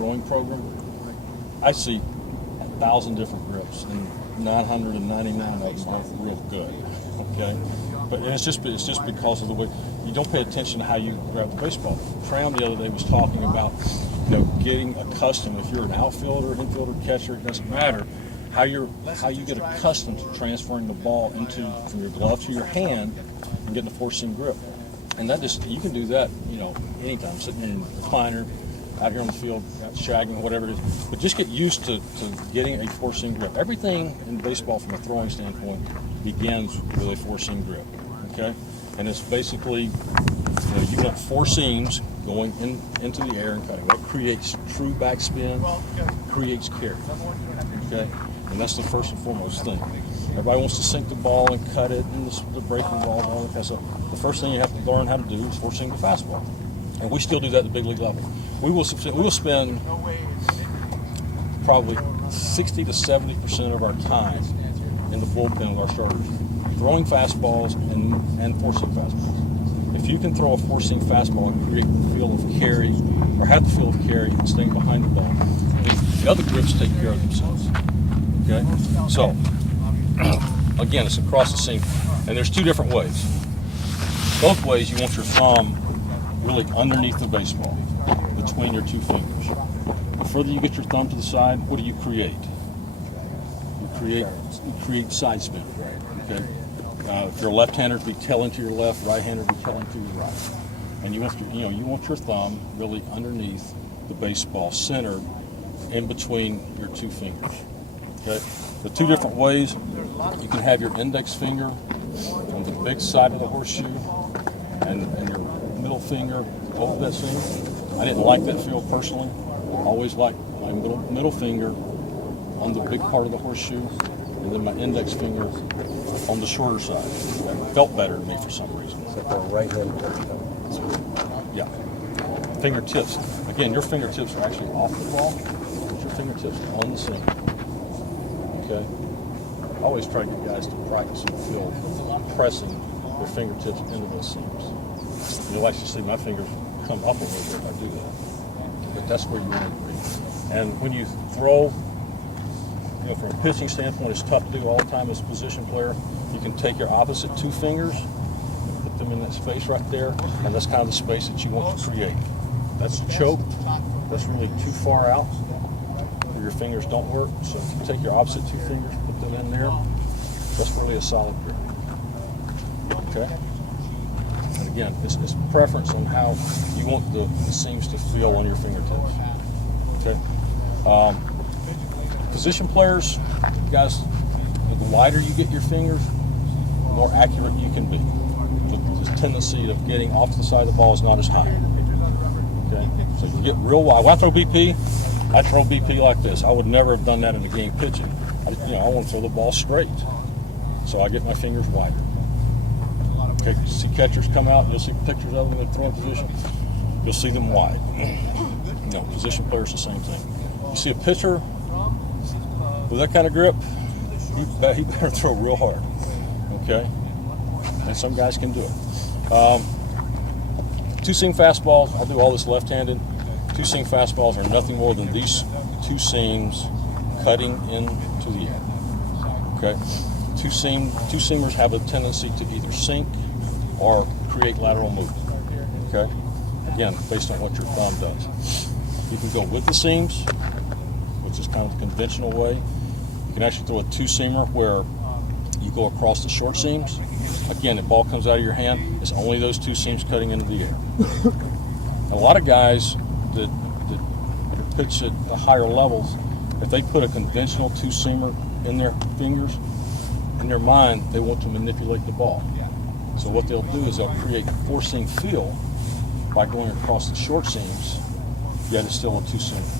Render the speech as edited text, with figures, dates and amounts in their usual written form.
throwing program, I see 1,000 different grips, and 999 of them aren't real good. Okay, but it's just because of the way you don't pay attention to how you grab the baseball. Tram the other day was talking about, getting accustomed. If you're an outfielder, infielder, catcher, it doesn't matter. How you get accustomed to transferring the ball from your glove to your hand and getting a four-seam grip. And you can do that, anytime, sitting in a recliner, out here on the field, shagging, whatever it is. But just get used to getting a four-seam grip. Everything in baseball from a throwing standpoint begins with a four-seam grip, okay? And it's basically, you want four seams going into the air and cutting. That creates true backspin, creates carry, okay? And that's the first and foremost thing. Everybody wants to sink the ball and cut it, and the breaking ball and all that kind of stuff. The first thing you have to learn how to do is four-seam the fastball. And we still do that at the big league level. We will spend probably 60 to 70% of our time in the bullpen with our starters throwing fastballs and four-seam fastballs. If you can throw a four-seam fastball and create the feel of carry, or have the feel of carry and staying behind the ball, the other grips take care of themselves. Okay? So, again, it's across the seam. And there's two different ways. Both ways, you want your thumb really underneath the baseball, between your two fingers. The further you get your thumb to the side, what do you create? You create side spin. Okay. If you're a left-hander, be tailing to your left. Right-hander, be tailing to your right. And you want your thumb really underneath the baseball, centered in between your two fingers. Okay. The two different ways, you can have your index finger on the big side of the horseshoe, and your middle finger over that seam. I didn't like that feel personally. I always liked my middle finger on the big part of the horseshoe, and then my index finger on the shorter side. That felt better to me for some reason. Except for a right-handed person. Yeah. Fingertips. Again, your fingertips are actually off the ball, but your fingertips are on the seam. Okay? I always try to get guys to practice and feel pressing their fingertips into those seams. You'll actually see my fingers come up a little bit if I do that. But that's where you want to be. And when you throw, from a pitching standpoint, it's tough to do all the time as a position player. You can take your opposite two fingers, put them in that space right there, and that's kind of the space that you want to create. That's choke. That's really too far out where your fingers don't work. So if you take your opposite two fingers, put them in there, that's really a solid grip. Okay? And again, it's preference on how you want the seams to feel on your fingertips. Okay? Position players, guys, the wider you get your fingers, the more accurate you can be. The tendency of getting off to the side of the ball is not as high. Okay? So if you get real wide. When I throw BP, I throw BP like this. I would never have done that in a game pitching. I want to throw the ball straight. So I get my fingers wider. Okay, you see catchers come out, and you'll see pictures of them in the throwing position. You'll see them wide. Position players, the same thing. You see a pitcher with that kind of grip, he better throw real hard. Okay? And some guys can do it. Two-seam fastballs, I do all this left-handed. Two-seam fastballs are nothing more than these two seams cutting into the air. Okay? Two-seamers have a tendency to either sink or create lateral movement. Okay? Again, based on what your thumb does. You can go with the seams, which is kind of the conventional way. You can actually throw a two-seamer where you go across the short seams. Again, the ball comes out of your hand. It's only those two seams cutting into the air. A lot of guys that pitch at the higher levels, if they put a conventional two-seamer in their fingers, in their mind, they want to manipulate the ball. So what they'll do is they'll create four-seam feel by going across the short seams, yet it's still a two-seamer.